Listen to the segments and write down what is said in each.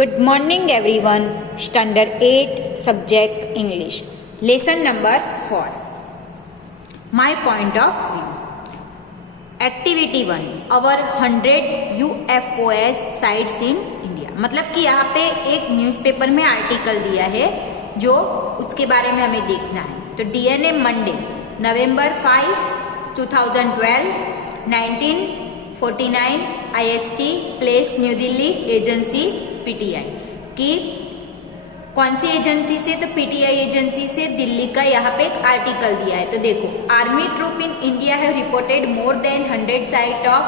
Good morning everyone. Standard 8 subject English. Lesson number 4. My point of view. Activity 1. Our 100 UFOs sites in India. मतलब कि यहाँ पे एक newspaper में article दिया है जो उसके बारे में हमें देखना है. तो DNA मंडे नवंबर 5, 2012, 1949 IST place new Delhi agency PTI कि कौन सी एजेंसी से, तो PTI एजेंसी से दिल्ली का यहाँ पे एक आर्टिकल दिया है. तो देखो, army troop in India have reported more than 100 sight of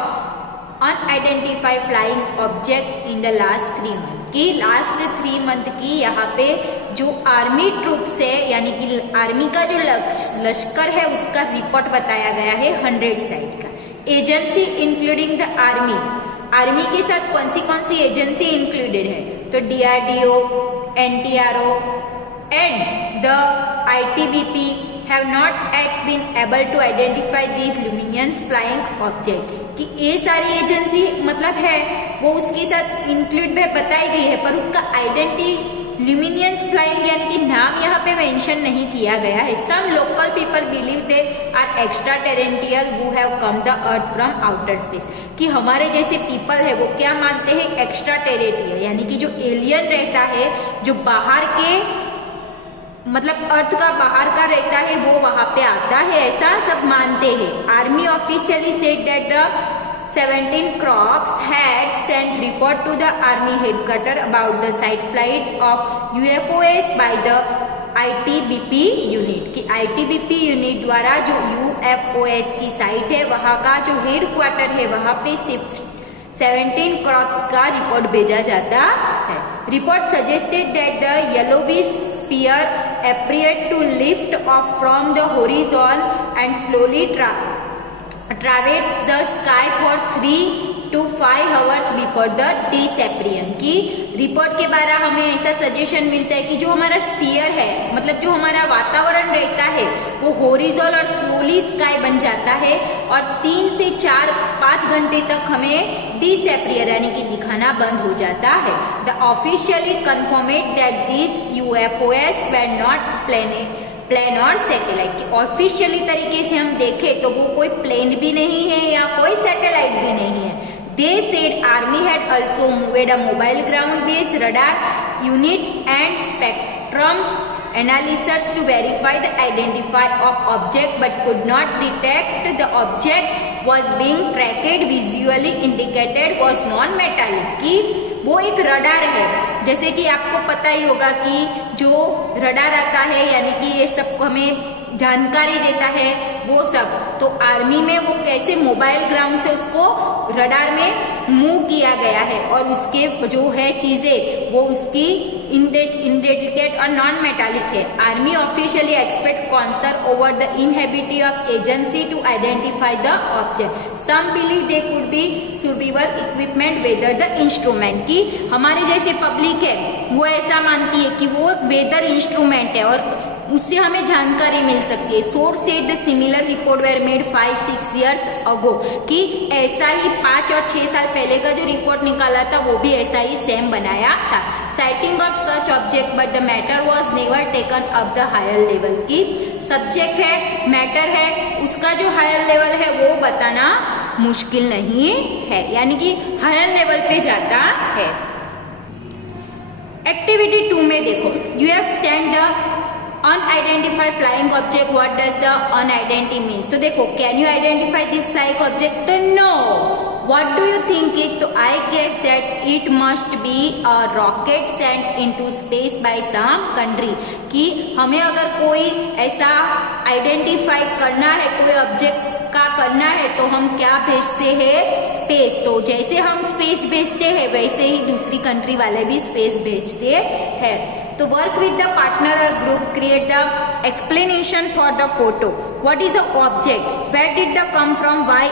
unidentified flying object in the last 3 month की लास्ट 3 मंथ की यहाँ पे जो आर्मी ट्रूप्स है यानी कि आर्मी का जो लश्कर है उसका रिपोर्ट बताया गया है 100 साइट का. एजेंसी इंक्लूडिंग द आर्मी के साथ कौन सी एजेंसी इंक्लूडेड है, तो DRDO, NTRO and the ITBP have not at been able to identify this luminous flying object. कि ये सारी एजेंसी मतलब है वो उसके साथ इंक्लूड में बताई गई है पर उसका आइडेंटिटी ल्यूमिनियस फ्लाइंग यानी कि नाम यहाँ पे मेंशन नहीं किया गया है. Some local people believe they are extraterrestrial who have come the earth from outer space. कि हमारे जैसे पीपल है वो क्या मानते हैं, एक्स्ट्रा टेरेंटियल यानी कि जो एलियन रहता है जो बाहर के मतलब अर्थ का बाहर का रहता है वो वहां पे आता है, ऐसा सब मानते हैं. Army officially said that the 17 corps had sent report to the army headquarters about the site flight of UFOs by the ITBP unit. कि ITBP यूनिट द्वारा जो UFOs की साइट है वहाँ का जो हेडक्वार्टर है वहाँ पे सिर्फ 17 corps का रिपोर्ट भेजा जाता है. Report suggested that the yellowish sphere appeared to lift off from the horizon and slowly traverse the sky for 3 to 5 hours before the disappearance. की रिपोर्ट के बारे हमें ऐसा सजेशन मिलता है कि जो हमारा स्फीयर है मतलब जो हमारा वातावरण रहता है वो होरिजोनल और स्लोली स्काई बन जाता है और 3 से 4-5 घंटे तक हमें डिसअपियर यानी कि दिखाना बंद हो जाता है. The officially confirmed that this UFOs were not plane और सैटेलाइट. की ऑफिशियली तरीके से हम देखें तो वो कोई प्लेन भी नहीं है या कोई सैटेलाइट भी नहीं है. They said army had also moved a mobile ground-based radar unit and spectrums analyzers to verify the identity of object but could not detect the object was being tracked. Visually indicated was non-metallic. की वो एक radar है, जैसे कि आपको पता ही होगा कि जो रडार आता है यानी कि ये सब हमें जानकारी देता है वो सब. तो आर्मी में वो कैसे मोबाइल ग्राउंड से उसको रडार में मूव किया गया है और उसके जो है चीजें वो उसकी इंडिकेटेड और नॉन मेटालिक है. Army officially expect concern over the inability of agency to identify the object. Some believe they could be suitable equipment weather the instrument. की हमारे जैसे पब्लिक है वो ऐसा मानती है कि वो एक वेदर इंस्ट्रूमेंट है और उससे हमें जानकारी मिल सकती है. Source said the similar report were made 5-6 years अगो. कि ऐसा ही 5 और 6 साल पहले का जो रिपोर्ट निकाला था वो भी ऐसा ही सेम बनाया था. Sighting of such object but the matter was never taken up the higher level. की सब्जेक्ट है मैटर है उसका जो हायर लेवल है वो बताना मुश्किल नहीं है यानी कि हायर लेवल पे जाता है. एक्टिविटी 2 में देखो, you have stand the unidentified flying object. What does the unidentified means? तो देखो, can you identify this flying object? तो no. What do you think is? तो I guess that it must be a rocket sent into space by some country. कि हमें अगर कोई ऐसा identify करना है कोई ऑब्जेक्ट का करना है तो हम क्या भेजते हैं, स्पेस. तो जैसे हम स्पेस भेजते हैं वैसे ही दूसरी कंट्री वाले भी स्पेस भेजते हैं. तो वर्क विद द पार्टनर और group create the explanation for the photo. What is a object, where did the come from, why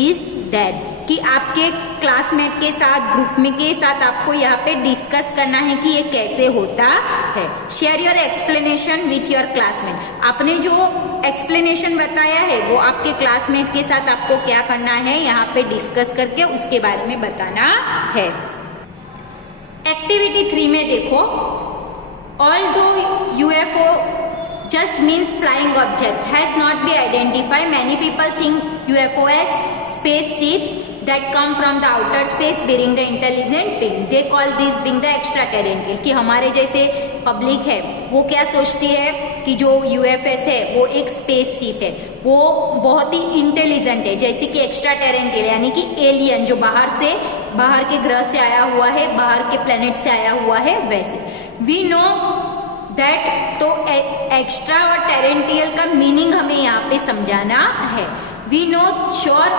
is that. कि आपके क्लासमेट के साथ ग्रुप में के साथ आपको यहाँ पे डिस्कस करना है कि ये कैसे होता है. Share your explanation with your classmate. आपने जो एक्सप्लेनेशन बताया है वो आपके क्लासमेट के साथ आपको क्या करना है यहाँ पे डिस्कस करके उसके बारे में बताना है. एक्टिविटी 3 में देखो, although UFO just means flying object has not been identified, many people think UFO as spaceships that come from the outer space bearing the intelligent being. They call this being the extraterrestrial. कि हमारे जैसे public है वो क्या सोचती है कि जो यूएफएस है वो एक स्पेसशिप है, वो बहुत ही इंटेलिजेंट है, जैसे कि एक्स्ट्रा टेरेंटियल यानी कि एलियन जो बाहर के ग्रह से आया हुआ है, बाहर के प्लेनेट से आया हुआ है वैसे। वी नो दैट, तो एक्स्ट्रा और टेरेंटियल का मीनिंग हमें यहाँ पे समझाना है। We know sure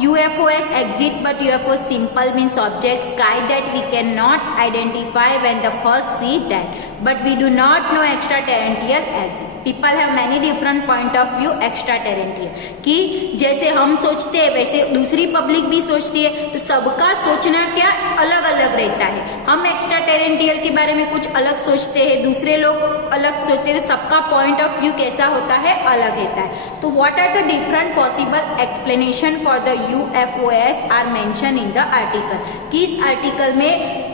UFO as exist, but UFO simple means object sky that we cannot identify when the first see that, but we do not know extraterrestrial exist. People have many different point of view extraterrestrial, कि जैसे हम सोचते हैं वैसे दूसरी public भी सोचती है, तो सबका सोचना क्या अलग अलग रहता है। हम एक्स्ट्राटेरेंटियल के बारे में कुछ अलग सोचते हैं, दूसरे लोग अलग सोचते हैं, तो सबका पॉइंट ऑफ व्यू कैसा होता है, अलग रहता है। तो what are the different possible explanation for the UFOs are mention in the article, कि इस आर्टिकल में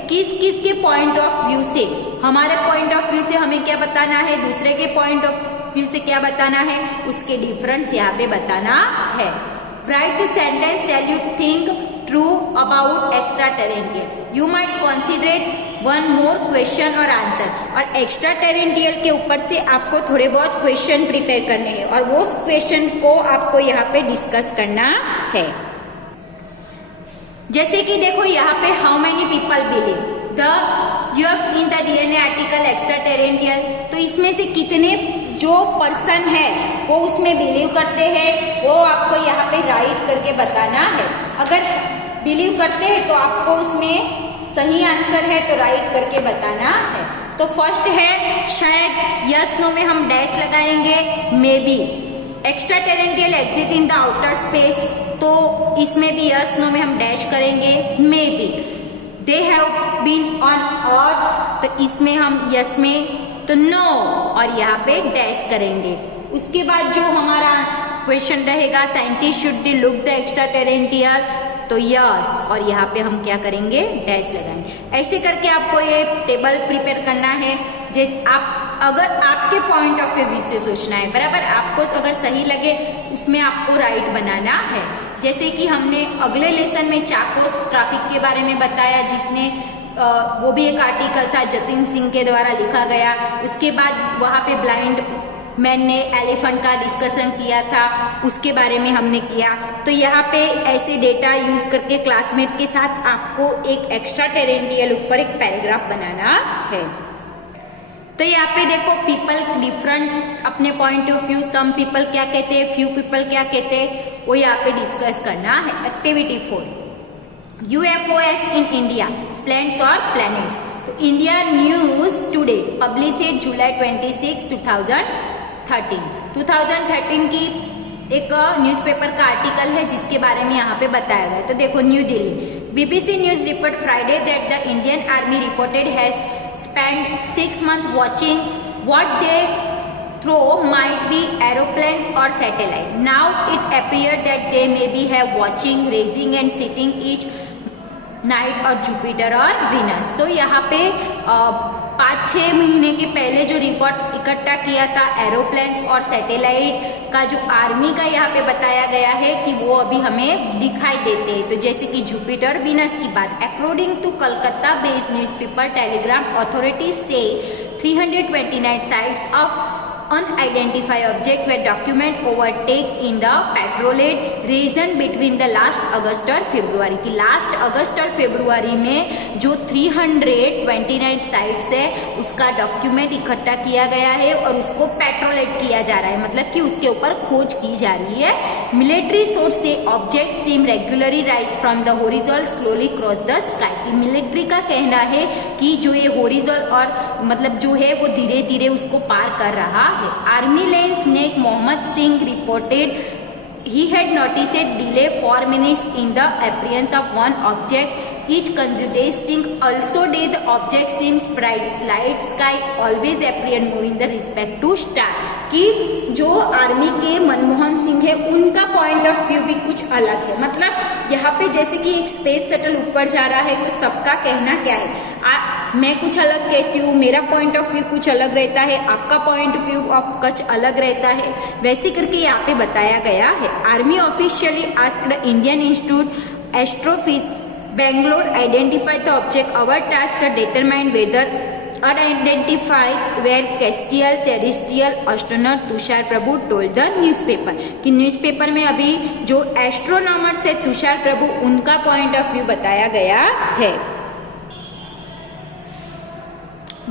किस किस के पॉइंट ऑफ व्यू से, हमारे पॉइंट ऑफ व्यू से हमें क्या बताना है, दूसरे के पॉइंट ऑफ व्यू से क्या बताना है, उसके डिफरेंस यहाँ पे बताना है। Write the sentence that you think true about extraterrestrial. You might consider one more question और आंसर, और एक्स्ट्राटेरेंटियल के ऊपर से आपको थोड़े बहुत क्वेश्चन प्रिपेयर करने हैं और वो क्वेश्चन को आपको यहाँ पे डिस्कस करना है। जैसे कि देखो यहाँ पे how many people believe the UF in the DNA article extraterrestrial, तो इसमें से कितने जो पर्सन है वो उसमें बिलीव करते हैं, वो आपको यहाँ पे राइट करके बताना है। अगर बिलीव करते हैं तो आपको उसमें सही आंसर है तो राइट करके बताना है। तो फर्स्ट है शायद, यस नो में हम डैश लगाएंगे, maybe. Extraterrestrial exist in the outer space, तो इसमें भी यस नो में हम डैश करेंगे, maybe. They have been on earth, तो इसमें हम यस में, तो नो, और यहाँ पे डैश करेंगे। उसके बाद जो हमारा क्वेश्चन रहेगा, scientist should be look the extraterrestrial, तो यस, और यहाँ पे हम क्या करेंगे, डैश लगाएंगे। ऐसे करके आपको ये टेबल प्रिपेयर करना है। जैसे आप अगर आपके पॉइंट ऑफ व्यू से सोचना है, बराबर, आपको अगर सही लगे उसमें आपको राइट बनाना है। जैसे कि हमने अगले लेसन में चाकोस ट्रैफिक के बारे में बताया, जिसने वो भी एक आर्टिकल था जतिन सिंह के द्वारा लिखा गया। उसके बाद वहाँ पे ब्लाइंड मैन ने एलिफेंट का डिस्कशन किया था, उसके बारे में हमने किया। तो यहाँ पे ऐसे डेटा यूज करके क्लासमेट के साथ आपको एक एक्स्ट्राटेरेंटियल ऊपर एक पैराग्राफ बनाना है। तो यहाँ पे देखो पीपल डिफरेंट अपने point of view, some people क्या कहते हैं, फ्यू पीपल क्या कहते हैं, वो यहाँ पे डिस्कस करना है। Activity 4, UFOs in India, planes और प्लैनेट्स। तो India news today publish July 26, 2013 की एक न्यूज़पेपर का आर्टिकल है जिसके बारे में यहाँ पे बताया गया। तो देखो, new Delhi, BBC news report Friday that the Indian army reported has spent 6 months watching what they throw might be aeroplanes or satellite. Now it appeared that they may be have watching, raising and sitting each night और Jupiter और Venus. तो यहाँ पे 5-6 महीने के पहले जो report इकट्ठा किया था एरोप्लेन्स और सैटेलाइट का, जो आर्मी का यहाँ पे बताया गया है कि वो अभी हमें दिखाई देते हैं। तो जैसे कि जुपिटर वीनस की बात, according to Calcutta based newspaper Telegraph authorities से 329 sights of unidentified object were document overtake in the patrolled region between the last अगस्त और फरवरी की, लास्ट अगस्त और फरवरी में जो 329 साइट्स है उसका डॉक्यूमेंट इकट्ठा किया गया है और उसको पेट्रोलेट किया जा रहा है, मतलब कि उसके ऊपर खोज की जा रही है। मिलिट्री सोर्स से object seem regularly rise from the horizon slowly cross the sky. Military का कहना है कि जो ये होरिजोन और मतलब जो है वो धीरे धीरे उसको पार कर रहा है। Army lance naik Mohammed Singh reported he had noticed delay 4 minutes in the appearance of one object Each conjugating also day the object seems bright, light sky always appear more in the respect to star. कि जो army के मनमोहन सिंह है उनका point of view भी कुछ अलग है। मतलब यहाँ पे जैसे कि एक स्पेस शटल ऊपर जा रहा है तो सबका कहना क्या है, मैं कुछ अलग कहती हूँ, मेरा पॉइंट ऑफ व्यू कुछ अलग रहता है, आपका पॉइंट ऑफ व्यू ऑफ कुछ अलग रहता है, वैसे करके यहाँ पे बताया गया है। Army officially asked Indian institute astrophysics Bangalore identify the object. Our task to determine whether unidentified were celestial terrestrial astronaut Tushar Prabhu told the newspaper कि न्यूज़पेपर में अभी जो एस्ट्रोनॉमर्स है तुषार प्रभु उनका पॉइंट ऑफ व्यू बताया गया है।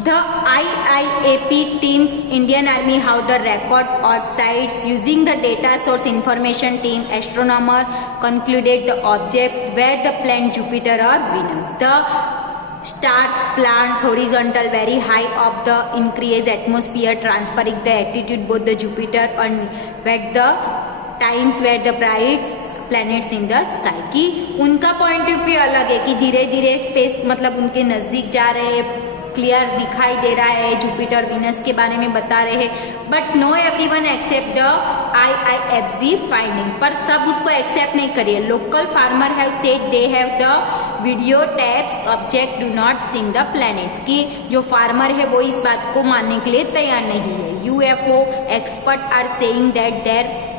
The IIAP teams Indian Army have the record of sites using the data source information team astronomer concluded the object where the planet Jupiter or Venus. The stars plants horizontal very high of the increased atmosphere transferring the attitude both the Jupiter and where the times where the bright planets in the sky की उनका point of view अलग है कि धीरे धीरे space मतलब उनके नजदीक जा रहे हैं, क्लियर दिखाई दे रहा है, जुपिटर वीनस के बारे में बता रहे हैं। But no everyone accept the IIFZ finding, पर सब उसको एक्सेप्ट नहीं करिए। Local farmer have said they have the video tapes object do not seen the planets की जो फार्मर है वो इस बात को मानने के लिए तैयार नहीं है। UFO expert are saying that there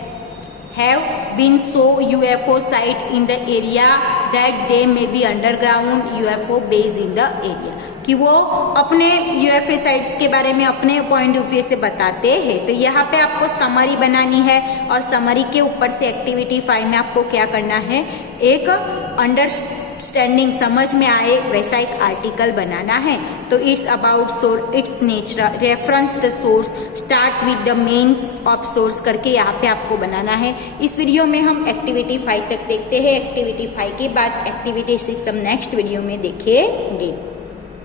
have been so UFO site in the area that they may be underground UFO base in the area कि वो अपने UFO साइट्स के बारे में अपने पॉइंट ऑफ व्यू से बताते हैं। तो यहाँ पे आपको समरी बनानी है और समरी के ऊपर से एक्टिविटी 5 में आपको क्या करना है, एक अंडरस्टैंडिंग समझ में आए वैसा एक आर्टिकल बनाना है। तो it's about source, it's nature, reference the source, start with the means of source करके यहाँ पे आपको बनाना है। इस वीडियो में हम एक्टिविटी 5 तक देखते हैं। एक्टिविटी 5 के बाद एक्टिविटी 6 हम नेक्स्ट वीडियो में देखेंगे।